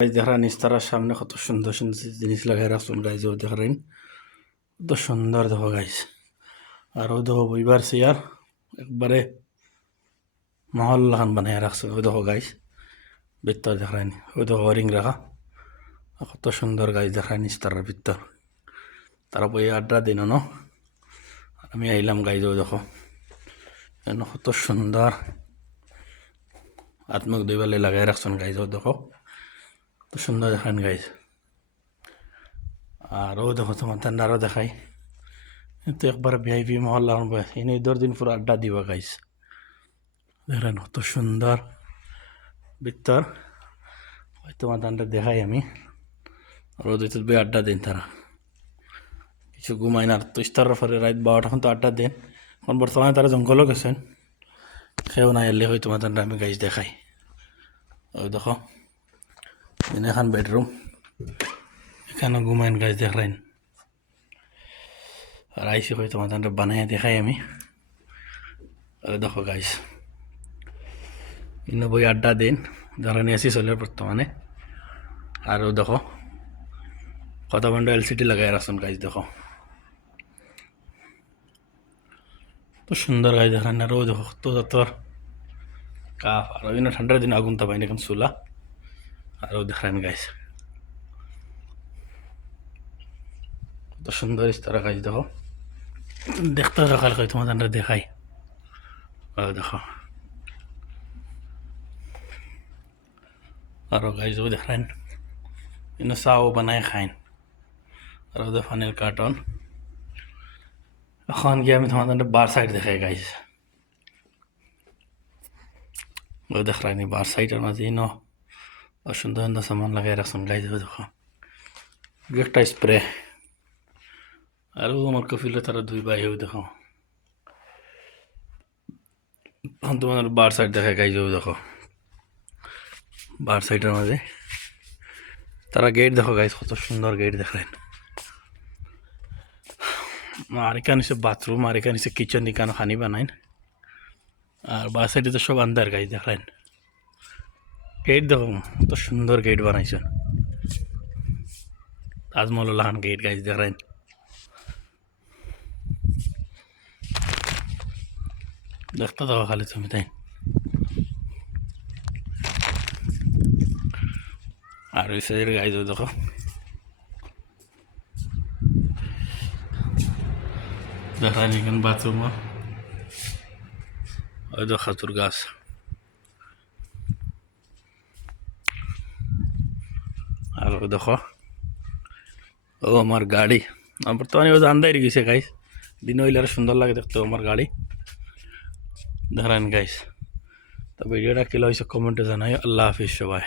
Guys দেখেন ইস্তারার সামনে কত সুন্দর সুন্দর জিনিস লাগাই রাখছেন গাইজ, ও দেখেন কত সুন্দর দেখো গাইজ। আর ও দেখো বইবার চেয়ার একবারে মহল্লাখান বানাই রাখছে। ও দেখো গাইজ ভিতর দেখেন, ও দেখো হরিং রাখা কত সুন্দর গাইজ দেখেন ইস্তারার ভিতর। তারা বই আড্ডা দিন ন আমি আইলাম গাইজ। ও দেখো কত সুন্দর আত্মক দুইবালে লাগাই রাখছেন গাইজ। ও দেখো কত সুন্দর দেখেন গাইজ। আর ও দেখো তোমার আরও দেখাই, কিন্তু একবার ভিআইপি মহল্লা এনে 10 দিন পুরো আড্ডা দিবা গাইজ। দেখেন কত সুন্দর ভিতর, তোমার দেখাই আমি। রোদ বই আড্ডা দিন তারা, কিছু ঘুমাই না। তো ইস্তারের পরে রাত 12টা তো আড্ডা দেন। এখন বর্তমানে তারা জঙ্গলও গেছেন, সেও না এলে হয় তোমার আমি গাইজ দেখাই। ও দেখো এখান বেডরুম, এখানে ঘুমাইন গাইজ দেখলেন। আর আইসি হয় তোমার বানাই দেখাই আমি। দেখো গাইজ ইন্ন বই আড্ডা দিন, ধরেন এসি চলে বর্তমানে। আর দেখো কত বন্ধ এলসিডি লাগাই রাখছেন গাইজ। দেখো তো সুন্দর গাইজ দেখেন। আর ও দেখো তো তোর কাপ, আর ঠান্ডার দিন আগুন তো পাইনি এখন চুলা। আর ও দেখেন গাইজ কত সুন্দর ইস্তারা গাইজ। দেখো দেখতে দেখাল কই তোমার দেখাই। দেখো আরও গাইজ ও দেখেন ইনো চাও বানাই খাইন। আর ওদের ফানের কার্টন। এখন গিয়ে আমি তোমাদের বার সাইড দেখাই গাইজ। ও দেখায়নি বার সাইডের মাঝে ইনো সুন্দর সুন্দর সামান লাগাই রাখছেন গাইজ। দেখো একটা স্প্রে। আর আমার কফিলে তারা 2 ভাই। দেখো এখন তোমাদের বার সাইড দেখায় গাইজ। দেখো বার সাইডের মাঝে তারা গেট দেখো গাইজ, কত সুন্দর গেট দেখলেন। আর এখানে সে বাথরুম, আর এখানে সে কিচেন, এখানে খানি বানাইন। আর বার সাইডে তো সব আন্দার গাইজ দেখলেন। গেট দেখো কত সুন্দর গেট বানাইছেন, তাজমহল লাহান গেট গাইজ দেখলেন। দেখতে দেখো খালি তুমি তাই। আর ওই সাইডের গাইজ দেখো দেখলেন এখানে বাথরুম। ওই তো খাতুর গাছ। আর ও দেখো ও আমার গাড়ি। বর্তমানে ও আন্দাই গেছে গাইজ, দিন হইলে আরো সুন্দর লাগে দেখতে আমার গাড়ি দেখলেন গাইজ। তো ভিডিওটা কি হয়েছে কমেন্টে জানাই। আল্লাহ হাফিজ সবাই।